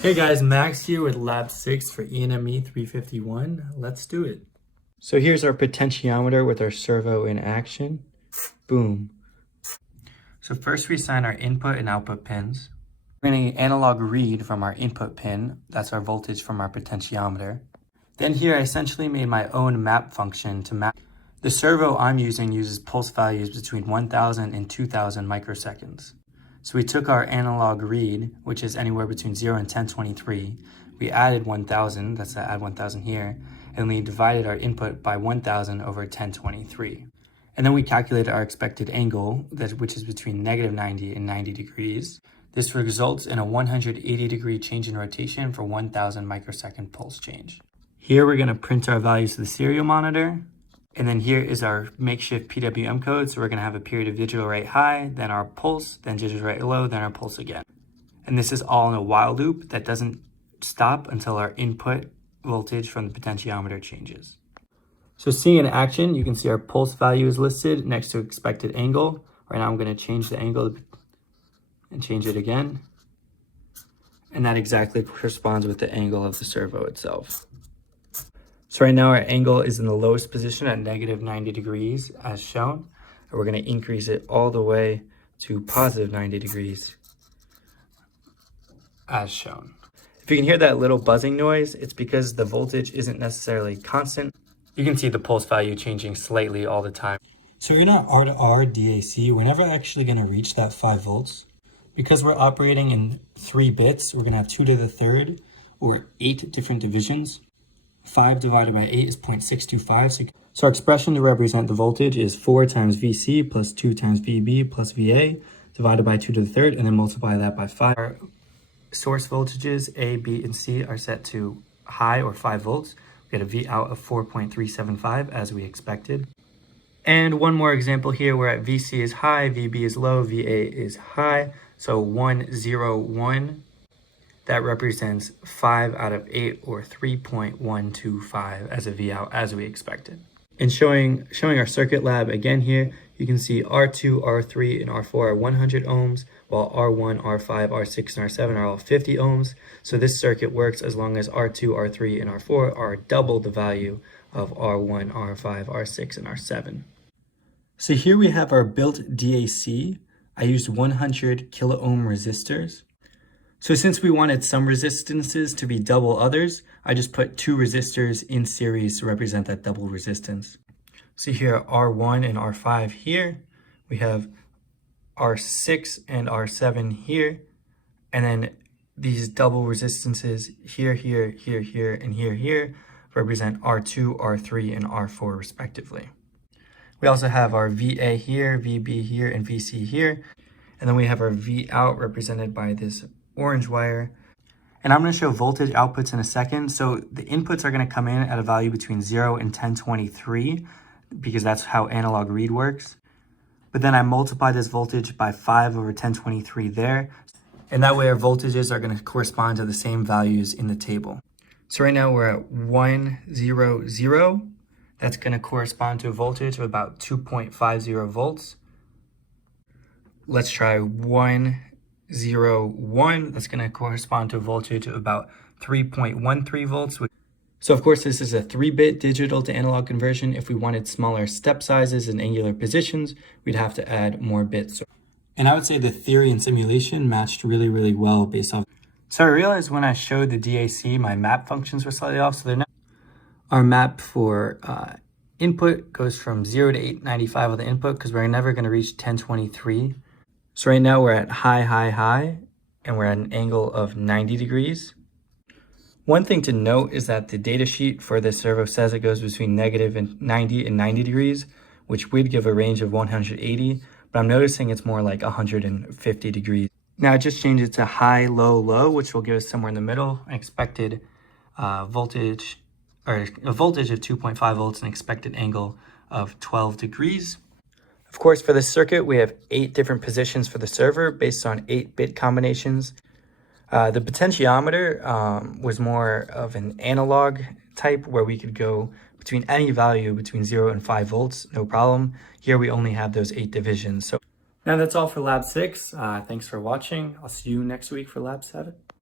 Hey guys, Max here with Lab 6 for E&ME 351. Let's do it. So here's our potentiometer with our servo in action. Boom. So first we assign our input and output pins. We're getting an analog read from our input pin. That's our voltage from our potentiometer. Then here I essentially made my own map function to map. The servo I'm using uses pulse values between 1000 and 2000 microseconds. So we took our analog read, which is anywhere between 0 and 1023. We added 1000, that's the add 1000 here, and we divided our input by 1000 over 1023. And then we calculated our expected angle, which is between negative 90 and 90 degrees. This results in a 180 degree change in rotation for 1000 microsecond pulse change. Here we're going to print our values to the serial monitor. And then here is our makeshift PWM code. So we're going to have a period of digital write high, then our pulse, then digital write low, then our pulse again. And this is all in a while loop that doesn't stop until our input voltage from the potentiometer changes. So seeing in action, you can see our pulse value is listed next to expected angle. Right now I'm going to change the angle and change it again. And that exactly corresponds with the angle of the servo itself. So right now our angle is in the lowest position at negative 90 degrees as shown. And we're going to increase it all the way to positive 90 degrees as shown. If you can hear that little buzzing noise, it's because the voltage isn't necessarily constant. You can see the pulse value changing slightly all the time. So in our R to R DAC, we're never actually going to reach that 5 volts. Because we're operating in 3 bits, we're going to have 2 to the third or 8 different divisions. 5 divided by 8 is 0.625. So our expression to represent the voltage is 4 times VC plus 2 times VB plus VA divided by 2 to the third, and then multiply that by 5. Our source voltages A, B, and C are set to high or 5 volts. We get a V out of 4.375 as we expected. And one more example here where at VC is high, VB is low, VA is high. So 1, 0, 1. That represents 5 out of 8 or 3.125 as a V out as we expected. And showing our circuit lab again here, you can see R2, R3, and R4 are 100 ohms, while R1, R5, R6, and R7 are all 50 ohms. So this circuit works as long as R2, R3, and R4 are double the value of R1, R5, R6, and R7. So here we have our built DAC. I used 100 kilo ohm resistors. So since we wanted some resistances to be double others, I just put 2 resistors in series to represent that double resistance. So here R1 and R5 here, we have R6 and R7 here, and then these double resistances here, here, here, here, and here, here represent R2, R3, and R4 respectively. We also have our VA here, VB here, and VC here, and then we have our V out represented by this orange wire. And I'm going to show voltage outputs in a second. So the inputs are going to come in at a value between 0 and 1023 because that's how analog read works. But then I multiply this voltage by 5 over 1023 there. And that way our voltages are going to correspond to the same values in the table. So right now we're at 100. That's going to correspond to a voltage of about 2.50 volts. Let's try 101, that's going to correspond to a voltage of about 3.13 volts. So of course this is a 3-bit digital to analog conversion. If we wanted smaller step sizes and angular positions, we'd have to add more bits. And I would say the theory and simulation matched really, really well based off. So I realized when I showed the DAC, my map functions were slightly off. So they're not. Our map for input goes from 0 to 895 of the input because we're never going to reach 1023. So right now we're at high, high, high, and we're at an angle of 90 degrees. One thing to note is that the data sheet for this servo says it goes between negative 90 and 90 degrees, which would give a range of 180, but I'm noticing it's more like 150 degrees. Now I just changed it to high, low, low, which will give us somewhere in the middle, an expected voltage, or a voltage of 2.5 volts, an expected angle of 12 degrees. Of course, for this circuit, we have 8 different positions for the server based on 8-bit combinations. The potentiometer was more of an analog type where we could go between any value between 0 and 5 volts, no problem. Here we only have those 8 divisions. So now that's all for Lab 6. Thanks for watching. I'll see you next week for Lab 7.